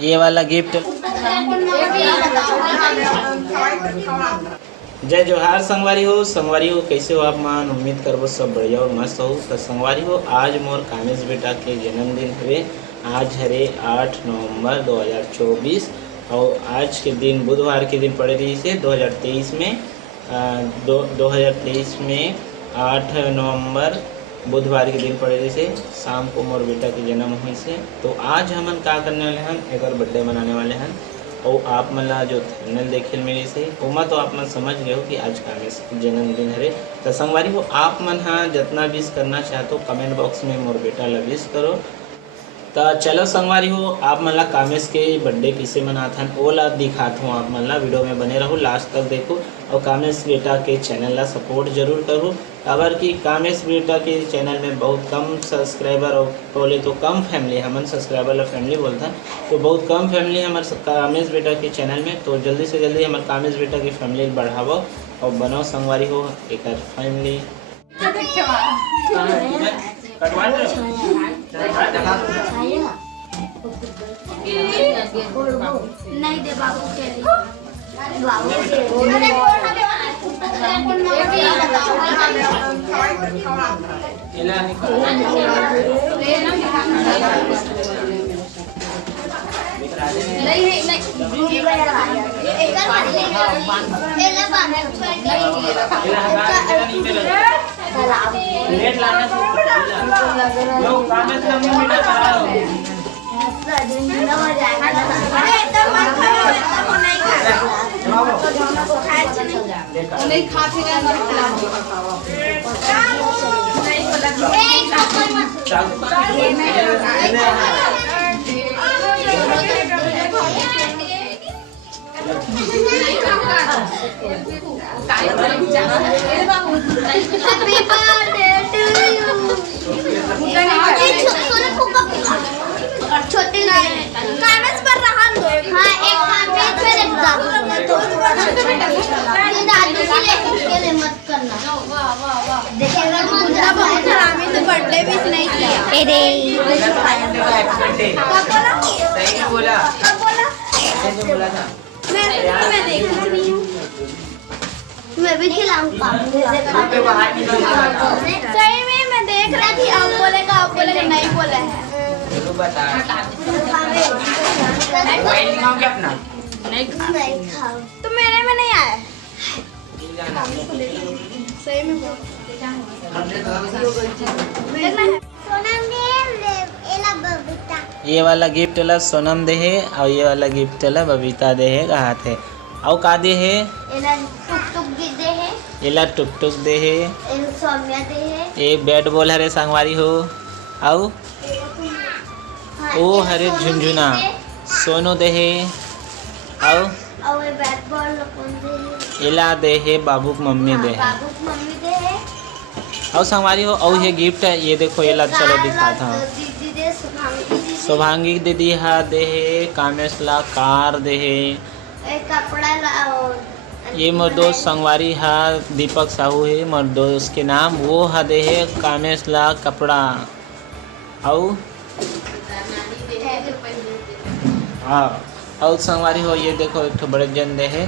ये वाला गिफ्ट। जय जोहार संगवारी हो कैसे हो आप मान। उम्मीद करबो सब बढ़िया और मस्त हो। तो संगवारी हो आज मोर कामेश बेटा के जन्मदिन हुए। आज हरे 8 नवंबर 2024 और आज के दिन बुधवार के दिन पड़े रही से 2023 में 2023 में 8 नवंबर बुधवार के दिन पड़े रही से शाम को मोर बेटा के जन्म हुई से। तो आज हमन का करने वाले हैं एक बर्थडे मनाने वाले हैं। और आप मला जो थंबनेल देखे मिली से ओमा तो आप मन समझ गए हो कि आज कामेश जन्मदिन हरे। तो संगवारी हो आप मन हाँ जितना विश करना चाहते हो कमेंट बॉक्स में मोर बेटा ला विश करो। तो चलो संगवारी हो आप मन ला कामेश के बर्थडे किसे मनाथन वो ला दिखाता हूँ। आप मन ला वीडियो में बने रहो लास्ट तक देखो और कामेश बेटा के चैनल ला सपोर्ट जरूर करो। अगर कि कामेश बेटा के चैनल में बहुत कम सब्सक्राइबर और बोले तो कम फैमिली हमन सब्सक्राइबर ला फैमिली बोलता है तो बहुत कम फैमिली हमारे कामेश बेटा के चैनल में। तो जल्दी से जल्दी हमारे कामेश बेटा की फैमिली बढ़ावो और बनाओ संगवारी हो एक फैमिली। नहीं दे बाबू के लिए नहीं खाते छोटे कागज पर रहा दो। हाँ एक हाथ में एक दादू मत करना। देखिएगा मुद्रा बहुत हरामी तो बर्थडे भी नहीं किया। सही बोला मैं देख रही हूँ मैं भी खिलाऊंगा। सही में मैं देख रही थी आप बोलेगा नहीं बोला है। नहीं खाओ तो मेरे में नहीं आया। सही में ये वाला गिफ्ट ला सोनम दे है और ये वाला गिफ्ट ला बबीता दे है कहा थे और का दे है एला टुक टुक दे है सौम्या दे है एक बैट बॉल हरे संगवारी हो आओ ओ हरे झुनझुना सोनू दे है आओ बैट बॉल कौन दे है एला दे है बाबूक मम्मी दे है मम्मी दे है और संगवारी हो और ये गिफ्ट है ये देखो एला चलो दिखाता हूँ। शुभांगी दीदी हा दे है कामेश ला कार दे है कपड़ा ये मोर दोस्त संगवारी हा दीपक साहू है मोर दोस्त के नाम वो हा दे है कामेश ला कपड़ा और हाँ और संगवारी हो ये देखो एक बड़े जन दे है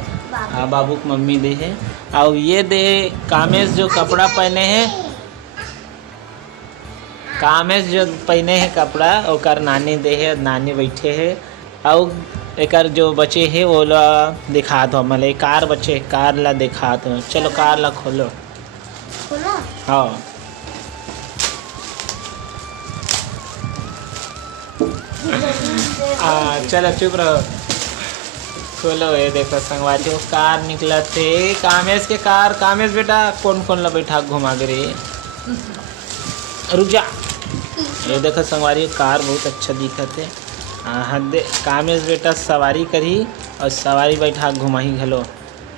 बाबू की मम्मी दे है और ये दे कामेश जो कपड़ा पहने हैं कामेश जो पहने हैं कपड़ा और नानी दे है नानी बैठे है और एक जो बचे है वो ला दिखा दो मतलब कार बचे कार ला दिखा दो। चलो कार ला खोलो हाँ चलो चुप रहो खोलो। ये देखो संगवारी हो कार निकला थे कामेश के कार। कामेश बेटा कौन कौन ला बैठा घुमा के रे रुक जा। ये देखो संगवारी कार बहुत अच्छा दिखा थे। हाँ दे कामेश बेटा सवारी करी और सवारी बैठा घुमाही घलो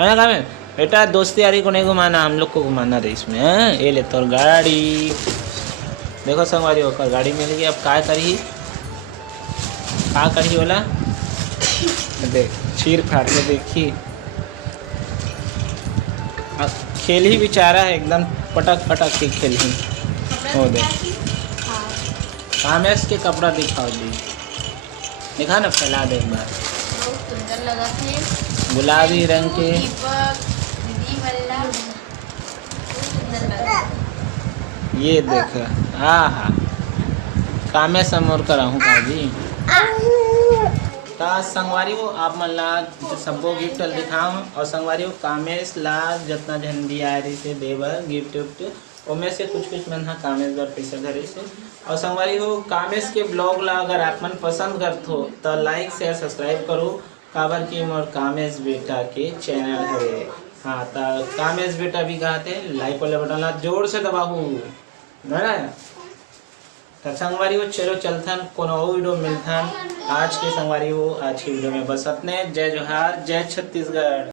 है ना कामेश बेटा। दोस्ती यारी को नहीं घुमाना हम लोग को घुमाना रही इसमें। ये ले तो गाड़ी देखो संगवारी होकर गाड़ी मिल गई। अब क्या करी बोला देख चीर फाड़ के देखी खेल ही बेचारा है एकदम पटक पटक के खेल ही हो दे। कामेश के कपड़ा दिखाओ जी, दिखा ना, फैला दे एक बार। बहुत सुंदर लगा थे। गुलाबी रंग के दीपक दीदी वाला बहुत सुंदर लगा। ये देख। हाँ हाँ, कामेश समोर कर हूँ काजी ता संगवारी हो आप मन ला सबो गिफ्ट ल दिखाऊं। और संगवारी हो कामेश ला जितना झन भी आए रही से देवर गिफ्ट उफ्ट ओमे से कुछ कुछ मन हा कामेश बर पैसा धरे से। और संगवारी हो कामेश के ब्लॉग ला अगर आप मन पसंद करथो तो लाइक शेयर सब्सक्राइब करो, काबर की मोर कामेश बेटा के चैनल है। हाँ ता कामेश बेटा भी कहते लाइक वाले बटन ला जोर से दबाहू ना। तो संगवारी हो चलो चलथन कोनो और वीडियो मिलथन। आज के संगवारी हो आज की वीडियो में बस अपने। जय जोहार, जय छत्तीसगढ़।